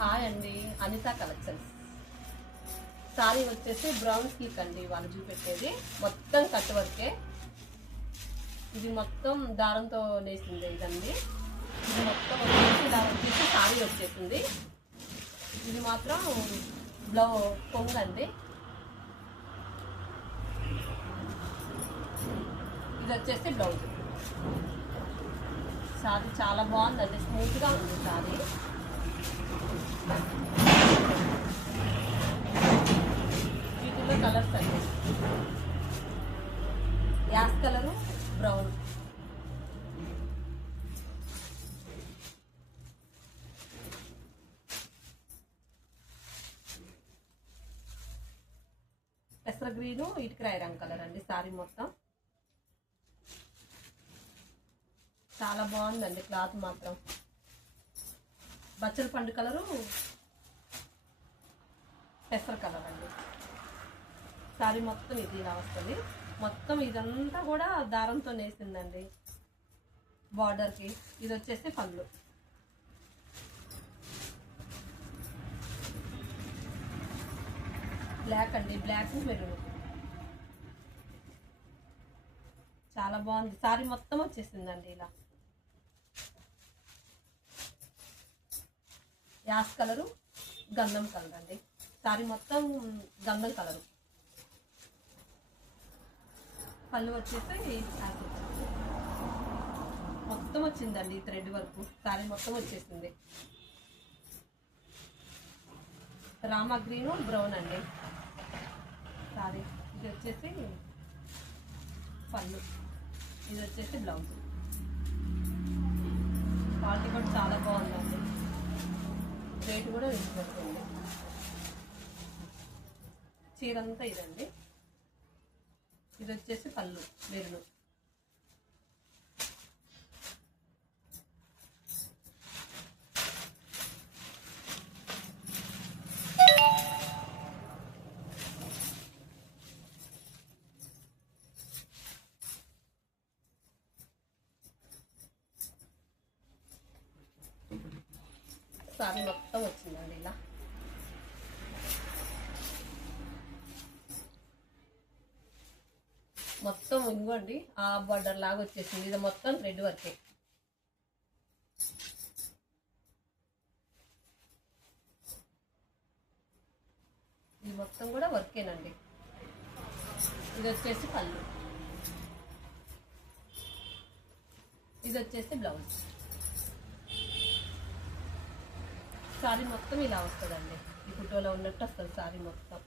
Hi అండి, Anitha collections. Sorry వచ్చేసి brown silk అండి వాళ్ళు చూపెట్టేది. మొత్తం కట్ వర్కే. ఇది మొత్తం దారంతో నేసింది ఇదండి. ఇది మొత్తం వచ్చేసి ఇలా వచ్చేసి సారీ వచ్చేసింది. ఇది మాత్రం పొంగండి. ఇది వచ్చేసి బ్లౌజ్. సారీ చాలా బాగుందండి, స్మూత్గా ఉంది సారీ. వీటిలో కలర్స్ అండి, యాష్ కలరు, బ్రౌన్. పెసర గ్రీను, ఇటుకరాయి రంగు కలర్ అండి. సారీ మొత్తం చాలా బాగుందండి. క్లాత్ మాత్రం బచ్చల పండు కలరు, పెసర కలర్ అండి. సారీ మొత్తం ఇది ఇలా వస్తుంది. మొత్తం ఇదంతా కూడా దారంతో నేసిందండి బార్డర్కి. ఇది వచ్చేసి పళ్ళు. బ్లాక్ అండి, బ్లాక్ మెరూన్. చాలా బాగుంది. సారీ మొత్తం వచ్చేసిందండి ఇలా. యాష్ కలరు, గంధం కలర్ అండి. సారీ మొత్తం గంధం కలరు. పళ్ళు వచ్చేసి మొత్తం వచ్చిందండి థ్రెడ్ వరకు. సారీ మొత్తం వచ్చేసింది. రామా గ్రీను, బ్రౌన్ అండి సారీ. ఇది వచ్చేసి పళ్ళు. ఇది వచ్చేసి బ్లౌజ్. క్వాలిటీ కూడా చాలా బాగుందండి. రేటు కూడా వేసిపెడుతుంది. చీరంతా ఇదండి. ఇది వచ్చేసి పళ్ళు మెరును. సారీ మొత్తం వచ్చిందండి ఇలా. మొత్తం ఇంకోండి ఆ బార్డర్ లాగా వచ్చేసింది. ఇది మొత్తం థ్రెడ్ వర్కే. ఇది మొత్తం కూడా వర్కేనండి. ఇది వచ్చేసి పళ్ళు. ఇది వచ్చేసి బ్లౌజ్. సారీ మొత్తం ఇలా వస్తుందండి. ఈ ఫోటోలో ఉన్నట్టు వస్తుంది సారీ మొత్తం.